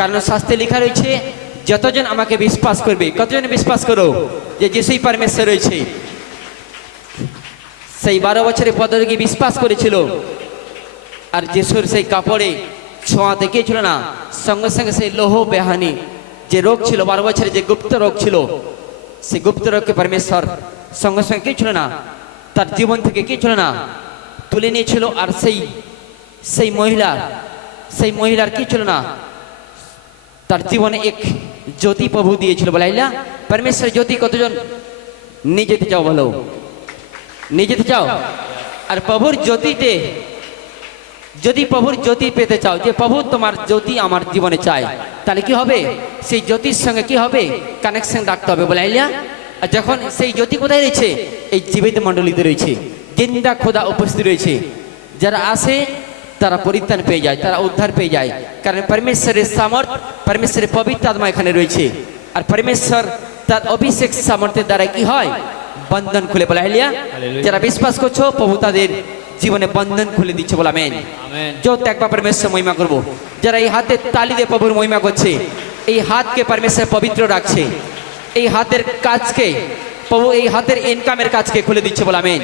কারণ শাস্ত্রে লেখা রয়েছে যতজন আমাকে বিশ্বাস করবে, কতজন বিশ্বাস করো যে যিশুই পরমেশ্বর রয়েছে। সেই 12 বছরের পদ্ধতিকে বিশ্বাস করেছিল, আর যিশুর সেই কাপড়ে ছোঁয়াতে কে ছিল না, সঙ্গে সঙ্গে সেই লোহ বেহানি যে রোগ ছিল, 12 বছরের যে গুপ্ত রোগ ছিল, সেই গুপ্ত রোগকে পরমেশ্বর সঙ্গে সঙ্গে কে ছিল না, তার জীবন থেকে কে ছিল না তুলে নিয়েছিল। আর সেই মহিলার কি ছিল না, তার জীবনে এক জ্যোতি প্রভু দিয়েছিল। বলাইলা পরমেশ্বর জ্যোতি কতজন নিয়ে যেতে চাও, বলো নিয়ে যেতে চাও। আর প্রভুর জ্যোতিতে, যদি প্রভুর জ্যোতি পেতে চাও, যে প্রভু তোমার জ্যোতি আমার জীবনে চাই, তাহলে কি হবে, সেই জ্যোতির সঙ্গে কি হবে, কানেকশন রাখতে হবে। বলাইলা আর যখন সেই জ্যোতি কোথায় রয়েছে, এই জীবিত মণ্ডলীতে রয়েছে, জিন্দা খোদা উপস্থিত রয়েছে। যারা আসে তারা পরিত্রাণ পেয়ে যায়, তারা উদ্ধার পেয়ে যায়, কারণ পরমেশ্বরের সামর্থ্য, পরমেশ্বরের পবিত্র আত্মা এখানে রয়েছে। আর পরমেশ্বর তার অভিষেক সামর্থ্যের দ্বারা কি হয়, বন্ধন খুলে। বলা হালেলুয়া। যারা বিশ্বাস করছো প্রভু তাদের জীবনে বন্ধন খুলে দিচ্ছে। বলা আমেন। জোর একবার পরমেশ্বর মহিমা করবো। যারা এই হাতে তালি দিয়ে প্রভুর মহিমা করছে, এই হাতকে পরমেশ্বর পবিত্র রাখছে, এই হাতের কাজকে প্রভু, এই হাতের ইনকামের কাজকে খুলে দিচ্ছে। বলা আমেন।